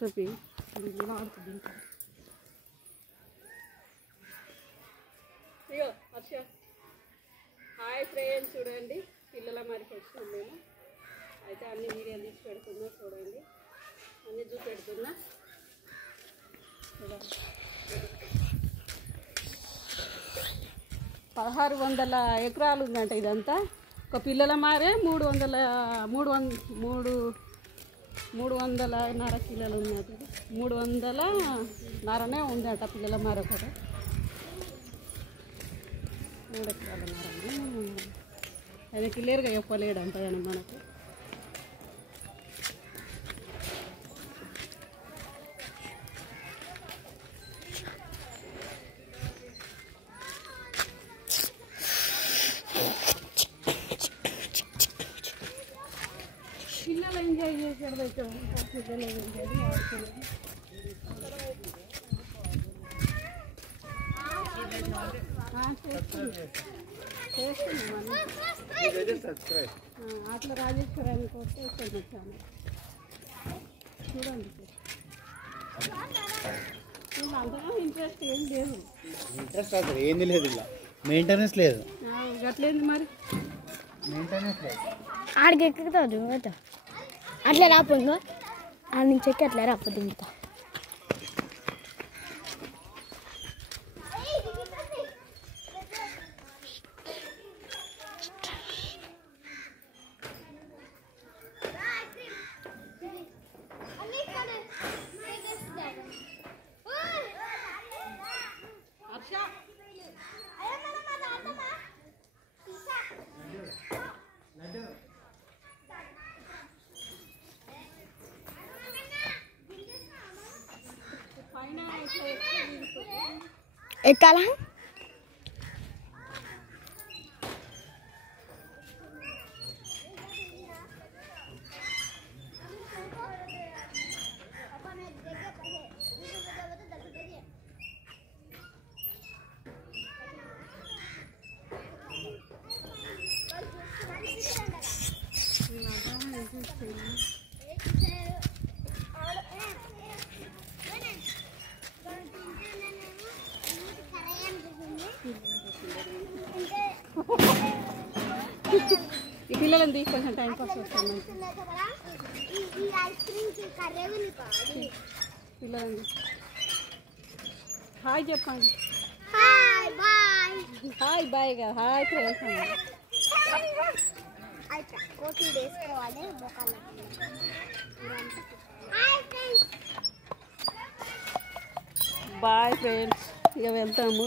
చూపి వాడుతుంది ఇంకా ఇగో హర్ష హాయ్ ఫ్రెండ్స్ చూడండి పిల్లల మరికి వచ్చినాం మేము అయితే అన్ని వీడియోలు తీసి పెడుతున్నా చూడండి అన్నీ చూపెడుతున్నా 1600 ఎకరాలు ఉందంట ఇదంతా ఒక పిల్లల మారే 300 కిలోలు ఉన్నది 300 ఉందట పిల్లల మార కూడా 3 ఎకరాల మారని అది క్లియర్గా చెప్పలేడంట ఆయన మనకు పిల్లలు ఎంజాయ్ చేసేది అయితే పిల్లలు ఎంజాయ్ అట్లా రాజేశ్వరాన్ని కొట్టి వచ్చాను చూడండి అంతగా ఇంట్రెస్ట్ ఏం లేదు ఇంట్రెస్ట్ అసలు ఏంది లేదు ఇలా మెయింటెనెన్స్ లేదు అట్లేంది మరి మెయింటెనెన్స్ లేదు ఆడికి ఎక్కుతావు అట్లా రాపోయిందో ఆడ నుంచి ఎక్కి అట్లా రాపోతుంది ఇంకా ఎక్కాలా ఈ పిల్లలని తీసి కొంచెం టైం పాస్ వస్తాను పిల్లలని హాయ్ చెప్పండి హాయ్ బాయ్ గా హాయ్ ఫ్రెండ్స్ బాయ్ ఫ్రెండ్స్ ఇక వెళ్తాము